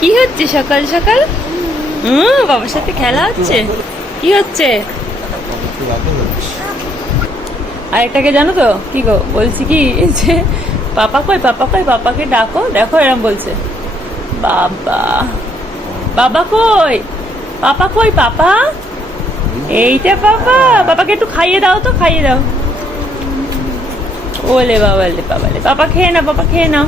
কি হচ্ছে সকাল সকাল? বাবার সাথে খেলা হচ্ছে। কি হচ্ছে? আর এটাকে জানো তো কি গো বলছি কি যে পাপা কই পাপা কই, পাপাকে ডাকো। দেখো এরম বলছে, বাবা বাবা কই, পাপা কই, পাপা এইটা পাপা, পাপাকে একটু খাইয়ে দাও তো, খাইয়ে দাও। ওলে বাবা লে বাবা লে, পাপা খেয়ে নাও, পাপা খেয়ে নাও,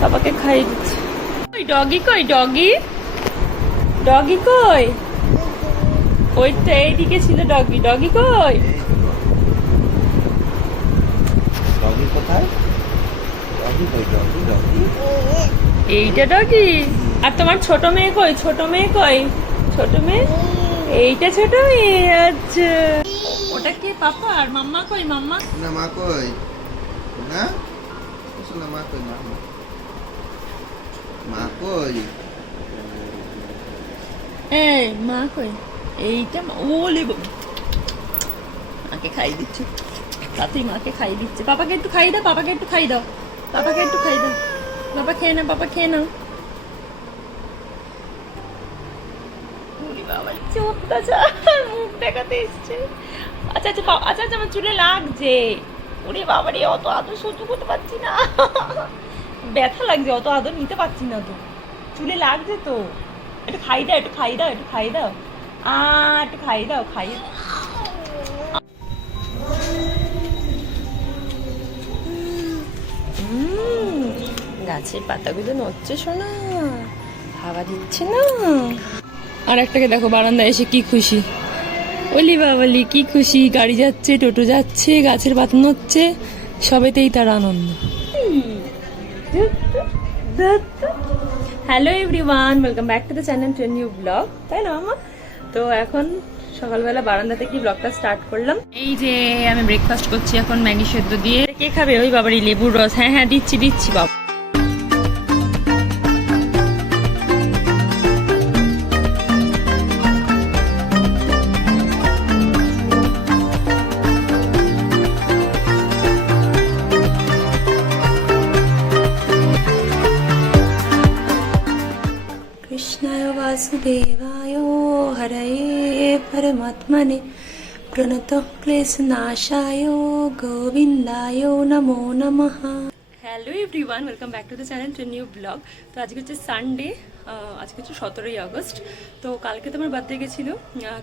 পাপাকে খাইয়ে দিচ্ছি। ওই ডগি কই, ডগি ডগি কই? ওই তো এইদিকে ছিল ডগি, ডগি কই? ডগি কোথায়? ডগি কই, ডগি ডগি এইটা ডগি। আর তোমার ছোট মেয়ে কই, ছোট মেয়ে কই, ছোট মেয়ে? এইটা ছোট মেয়ে। আচ্ছা ওটা কি পাপা? আর মাম্মা কই, মাম্মা? না মা কই? না শোনা মা কই, মা মা কই? এই মা কই? এইটা ওলে মাকে খাই দিচ্ছি, তাতেই মাকে খাই দিচ্ছে। পাপাকে একটু খাই দাও, পাপাকে একটু খাই দাও, পাপাকে একটু খাই দাও। বাবা খেয়ে নাও, বাবা খেয়ে নাও। বাবা মুখ দেখাতে এসছে। আচ্ছা আচ্ছা আচ্ছা আচ্ছা, আমার চুলে লাগছে। ওরে বাবা রে, অত আদর সহ্য করতে পারছি না, ব্যথা লাগছে, অত আদর নিতে পারছি না তো, চুলে লাগছে তো। একটু খাই দাও, একটু খাই দাও, একটু খাই দাও, একটু খাই দাও, খাই। গাছের পাতাগুলো নড়ছে শোনা, হাওয়া দিচ্ছে না। আর একটাকে দেখো বারান্দায় এসে কি খুশি, ওলি বাবালি কি খুশি। গাড়ি যাচ্ছে, টোটো যাচ্ছে, গাছের পাতা নড়ছে, সবেতেই তার আনন্দ। Hello everyone, welcome back to the channel to new blog, তাই না মামা? তো এখন সকালবেলা বারান্দা থেকে ব্লগটা স্টার্ট করলাম। এই যে আমি ব্রেকফাস্ট করছি এখন ম্যাগি সেদ্ধ দিয়ে। কে খাবে? ওই বাবারই লেবুর রস। হ্যাঁ হ্যাঁ দিচ্ছি দিচ্ছি বাবা। কৃষ্ণায় বাসুদেবায় হরয়ে পরমাত্মনে প্রণতঃ ক্লেশনাশায় গোবিন্দায় নমো নমঃ। Hello everyone, welcome back to the channel to new blog. তো আজকে হচ্ছে সানডে, আজকে হচ্ছে 17ই আগস্ট। তো কালকে তোমার বার্থডে গেছিলো,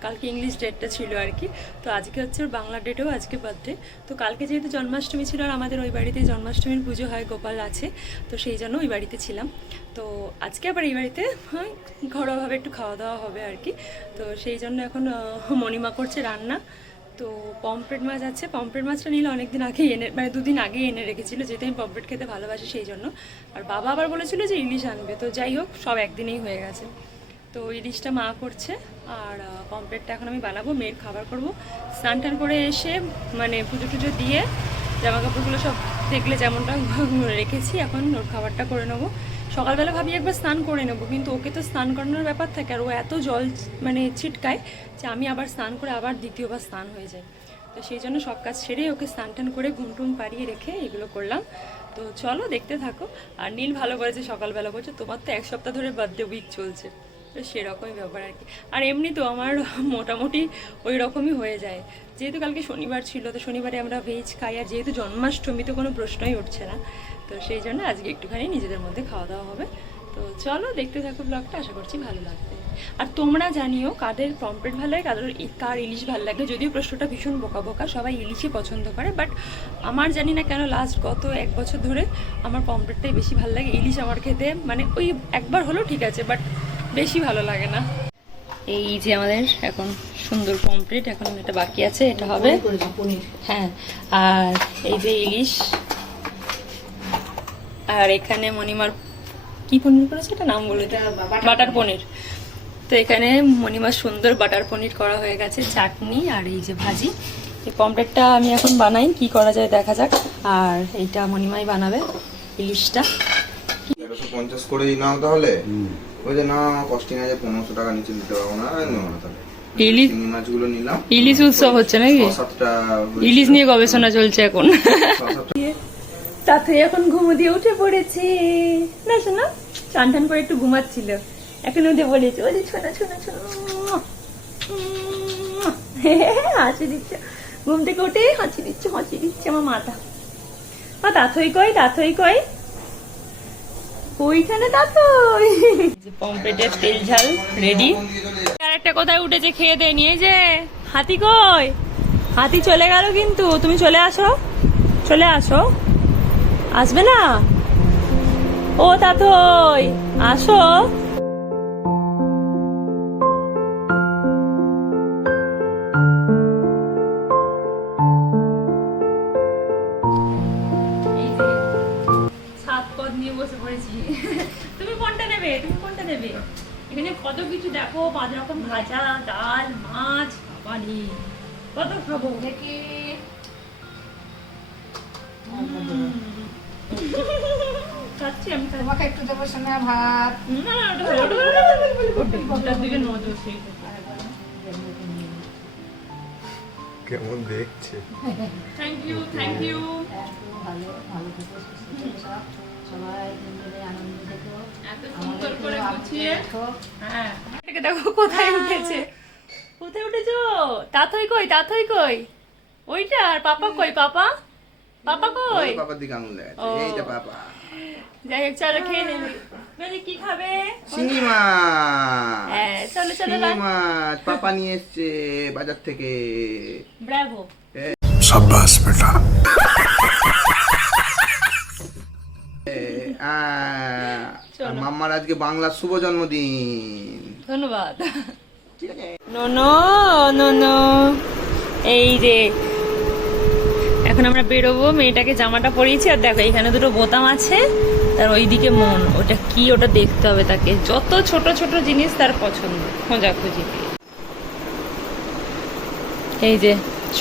কালকে ইংলিশ ডেটটা ছিল আর কি। তো আজকে হচ্ছে বাংলা ডেটেও আজকে বার্থডে। তো কালকে যেহেতু জন্মাষ্টমী ছিল আর আমাদের ওই বাড়িতে জন্মাষ্টমীর পুজো হয়, গোপাল আছে, তো সেই জন্য ওই বাড়িতে ছিলাম। তো আজকে আবার এই বাড়িতে ঘরোয়াভাবে একটু খাওয়া দাওয়া হবে আর কি। তো সেই জন্য এখন মণিমা করছে রান্না। তো পমফ্রেট মাছ আছে, পমফ্রেট মাছটা নিলে অনেকদিন আগেই এনে, মানে দুদিন আগেই এনে রেখেছিল, যেহেতু আমি পমফ্রেট খেতে ভালোবাসি সেই জন্য। আর বাবা আবার বলেছিল যে ইলিশ আনবে, তো যাই হোক সব একদিনেই হয়ে গেছে। তো ইলিশটা মা করছে, আর পমফ্রেটটা এখন আমি বানাবো, মেয়ের খাবার করব। স্নান টান করে এসে মানে পুজো টুজো দিয়ে জামা কাপড়গুলো সব দেখলে যেমনটা রেখেছি, এখন ওর খাবারটা করে নেবো। সকালবেলা ভাবি একবার স্নান করে নেবো, কিন্তু ওকে তো স্নান করানোর ব্যাপার থাকে, আর ও এত জল মানে ছিটকায় যে আমি আবার স্নান করে আবার দ্বিতীয়বার স্নান হয়ে যায়। তো সেই জন্য সব কাজ সেরে ওকে স্নান টান করে ঘুমটুম পাড়িয়ে রেখে এগুলো করলাম। তো চলো দেখতে থাকো। আর নীল ভালো করেছে, সকালবেলা বলছে তোমার তো এক সপ্তাহ ধরে বার্থডে উইক চলছে, তো সেরকমই ব্যাপার আর কি। আর এমনি তো আমার মোটামুটি ওই রকমই হয়ে যায়, যেহেতু কালকে শনিবার ছিল, তো শনিবারে আমরা ভেজ খাই, আর যেহেতু জন্মাষ্টমী তো কোনো প্রশ্নই উঠছে না, তো সেই জন্য আজকে একটুখানি নিজেদের মধ্যে খাওয়া দাওয়া হবে। তো চলো দেখতে থাকো ব্লগটা, আশা করছি ভালো লাগবে। আর তোমরা জানিও কাদের পমফ্রেট ভালো লাগে, কার ইলিশ ভালো লাগে। যদিও প্রশ্নটা ভীষণ বোকা বোকা, সবাই ইলিশই পছন্দ করে, বাট আমার জানি না কেন লাস্ট গত 1 বছর ধরে আমার পমফ্রেটটাই বেশি ভালো লাগে। ইলিশ আমার খেতে মানে ওই একবার হলেও ঠিক আছে, বাট বেশি ভালো লাগে না। এই যে আমাদের এখন সুন্দর পমফ্রেট, এখন এটা বাকি আছে, এটা হবে হ্যাঁ। আর এই যে ইলিশ, আর এখানে মণিমার কি পনির করেছে, এটা নাম বলে, বাটার পনির। তো এখানে মণিমার সুন্দর বাটার পনির করা হয়ে গেছে, চাটনি আর এই যে ভাজি। এই পমফ্রেটটা আমি এখন বানাই, কি করা যায় দেখা যাক। আর এইটা মণিমাই বানাবে ইলিশটা। 150 করেই নাও তাহলে। ওই যে না কস্টিং আছে 1500 টাকা নিচে দিতে পারবো না, তাহলে ইলিশ মাছগুলো নিলাম। ইলিশ উৎসব হচ্ছে নাকি? 7টা ইলিশ নিয়ে গবেষণা চলছে এখন। তাতে এখন ঘুমো দিয়ে উঠে পড়েছে না শোনা, টান টান করে একটু ঘুমাচ্ছিল, এখন উঠে বলেছে ওই যে ছোনা ছোনা ছোনা হাসি দিচ্ছে, ঘুম থেকে উঠে হাঁচি দিচ্ছে আমার মাথা। তাথই কই ওইখানে তাথই। পম্পলেটের তেল ঝাল রেডি। আর একটা কোথায় উঠেছে খেয়ে দেয় নিয়ে, যে হাতি কই, হাতি চলে গেল কিন্তু, তুমি চলে আসো আসবে না? ও তাথই আসো। তুমি কোনটা নেবে এখানে কত কিছু দেখো, 5 রকম ভাজা, ডাল, মাছ, পানি, কত খাবো দেখে। খাচ্ছি আমি, তোমাকে একটু দেবো সোনা ভাত। না ওটা দিকে নজর সেই কেমন দেখছে। থ্যাংক ইউ ভালো ভালো থেকো, সুস্থ থেকো, সবাই মিলে আনন্দ থেকো, এত সুন্দর করে গুছিয়ে। দেখো হ্যাঁ এটাকে দেখো কোথায় উঠেছে, তাথই কই ওইটা। আর পাপা কই, পাপা কই? পাপার দিকে আঙুল দেখাচ্ছে, এইটা পাপা। যাই হোক চলো খেয়ে নেবে। বলি কি খাবে? চিংড়ি মাছ। হ্যাঁ চলো চিংড়ি মাছ পাপা নিয়ে এসছে বাজার থেকে। ব্রাভো। शाबाश बेटा। মাম্মার আজকে বাংলার শুভ জন্মদিন। ধন্যবাদ। ঠিক আছে। নো এই যে এখন আমরা বেরোবো, মেয়েটাকে জামাটা পরিয়েছি, আর দেখো এখানে দুটো বোতাম আছে, তার ওইদিকে মন, ওটা কি ওটা দেখতে হবে তাকে, যত ছোট ছোট জিনিস তার পছন্দ, খোঁজাখুঁজি। এই যে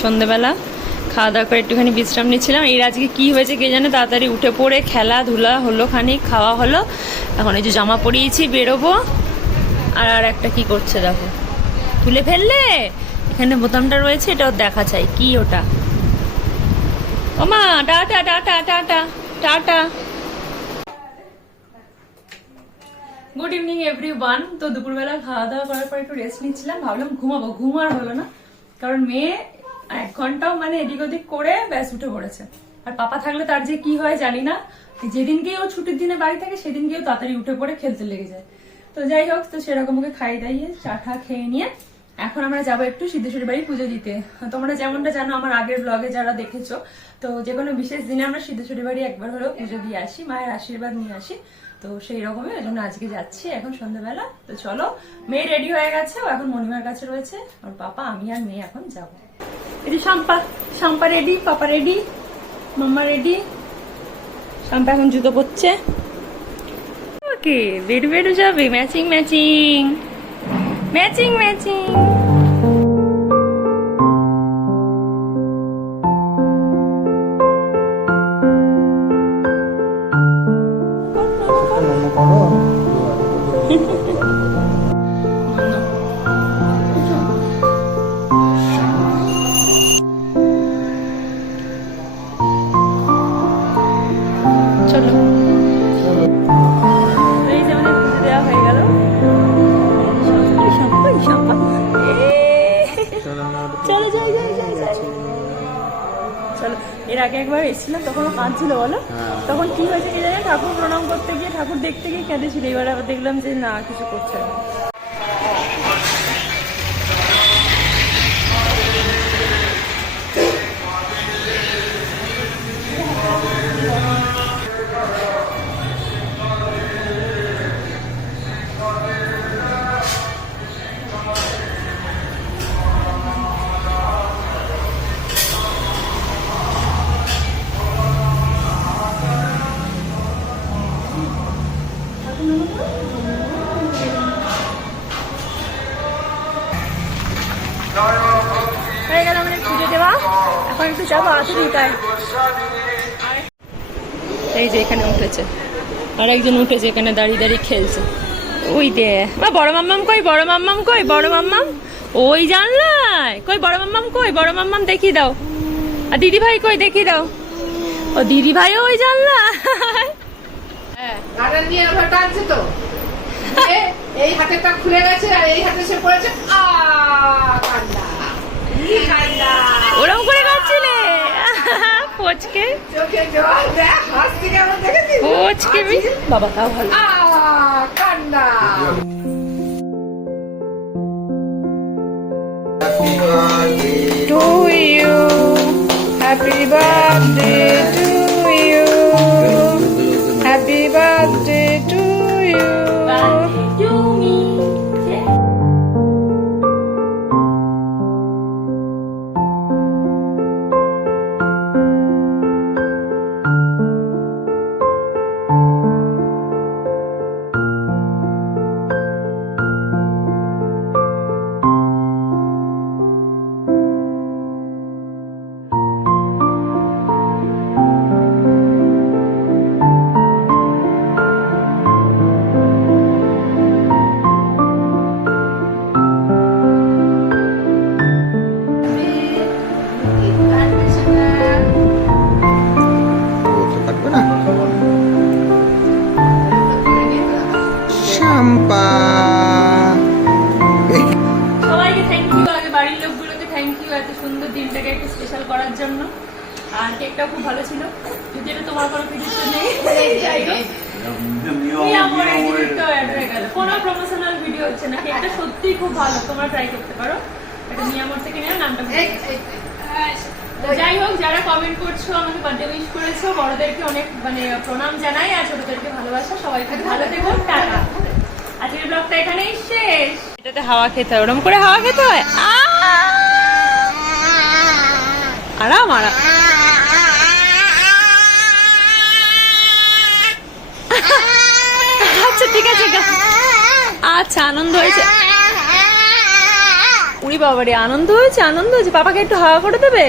সন্ধ্যেবেলা খাওয়া দাওয়া করে একটুখানি বিশ্রাম নিচ্ছিলাম। এর আজকে কি হয়েছে কে জানে, তাড়াতাড়ি উঠে পড়ে খেলাধুলা হলো, খানিক খাওয়া হলো, এখন এই যে জামা পরিয়েছি বেরোবো। আর একটা কি করছে দেখো, তুলে ফেললে, এখানে বোতামটা রয়েছে, এটা ওর দেখা চাই কি ওটা। ওমা tata tata tata tata. Good evening everyone. তো দুপুরবেলা খাওয়া দাওয়া করার পর একটু রেস্ট নিচ্ছিলাম, ভাবলাম ঘুমাবো, ঘুম আর হলো না, কারণ মেয়ে 1 ঘন্টাও মানে এদিক ওদিক করে ব্যাস উঠে পড়েছে। আর পাপা থাকলে তার যে কি হয় জানি না, যেদিনকেই ও ছুটির দিনে বাড়ি থাকে সেদিনকেও তাড়াতাড়ি উঠে পড়ে খেলতে লেগে যায়। তো যাই হোক, তো সেরকম ওকে খাই দাইয়ে চা খেয়ে নিয়ে এখন আমরা যাবো একটু সিদ্ধেশ্বরী বাড়ি পুজো দিতে। তোমরা যেমনটা জানো আমার আগের ব্লগে যারা দেখেছো, তো যে কোনো বিশেষ দিনে আমরা সিদ্ধেশ্বরী বাড়ি একবার হলেও পুজো দিয়ে আসি, মায়ের আশীর্বাদ নিয়ে আসি। তো সেই রকমই ওই জন্য আজকে যাচ্ছি এখন সন্ধ্যাবেলা। তো চলো, মেয়ে রেডি হয়ে গেছে, ও এখন মণিমার কাছে রয়েছে, ওর পাপা, আমি আর মেয়ে এখন যাবো। এই শাম্পা রেডি, পাপা রেডি, মাম্মা রেডি। শাম্পা এখন জুতো পরছে, ওকে বেরু যাবে, ম্যাচিং চলো। এই যে আমাদের পুজো দেওয়া হয়ে গেল। চলো যাই। চলো, এর আগে একবার এসেছিলাম, তখন কাঁদছিল বলো, তখন কি হয়েছে কি জানি, ঠাকুর প্রণাম করতে গিয়ে, ঠাকুর দেখতে গিয়ে কেঁদেছিল। এবার আবার দেখলাম যে না, কিছু করছে না। হয়ে গেল আমাদের পুজো দেওয়া, এখন একটু যাবো আতুরিটায়। এই যে এখানে উঠেছে, আর একজন উঠেছে এখানে দাঁড়িয়ে খেলছে। ওই দে বা বড় মাম্মাম কই, বড় মাম্মাম ওই জানলায় কই, বড় মাম্মাম দেখিয়ে দাও। আর দিদি ভাই কই, দেখিয়ে দাও। ও দিদি ভাইও ওই জানলায়। গার্ডেন নিয়ে ওরা টানছে তো এই হাতেরটা খুলে গেছে আর এই হাতে সে পড়েছে কান্না কি কান্না ওরম করে কাঁদছিলে পোচকে চোখে জল দেখ হাসতে কেমন দেখেছিস পোচকে বাবা তাও ভালো কান্না Happy birthday to you, happy birthday to you, happy birthday to you. ও তো কাটবে না শাম্পা সবাইকে থ্যাংক ইউ, আগে বাড়ির লোকগুলোকে থ্যাংক ইউ এত সুন্দর দিনটাকে একটু স্পেশাল করার জন্য। আর কেকটা খুব ভালো ছিল, যদি এটা তোমার কোনো কৃতিত্ব নেই, যাই হোক আমার এই কৃতিত্ব অ্যাড হয়ে গেল। কোনো প্রমোশনাল ভিডিও হচ্ছে না, কেকটা সত্যিই খুব ভালো, তোমরা ট্রাই করতে পারো। এটা মিয়ামোর থেকে নেওয়া, নামটা ভুলে গেছি। যাই হোক, যারা কমেন্ট করছো, আমাকে বার্থডে উইশ করেছো, বড়দেরকে অনেক মানে প্রণাম জানাই, আর ছোটদেরকে ভালোবাসা। সবাই খুব ভালো থেকো, টাটা। আজকের ব্লগটা এখানেই শেষ। এটাতে হাওয়া খেতে হয়, ওরকম করে হাওয়া খেতে হয়। আরাম আরাম। আচ্ছা ঠিক আছে, আচ্ছা আনন্দ হয়েছে। উড়ি বাবারে, আনন্দ হয়েছে, আনন্দ হয়েছে। বাবাকে একটু হাওয়া করে দেবে।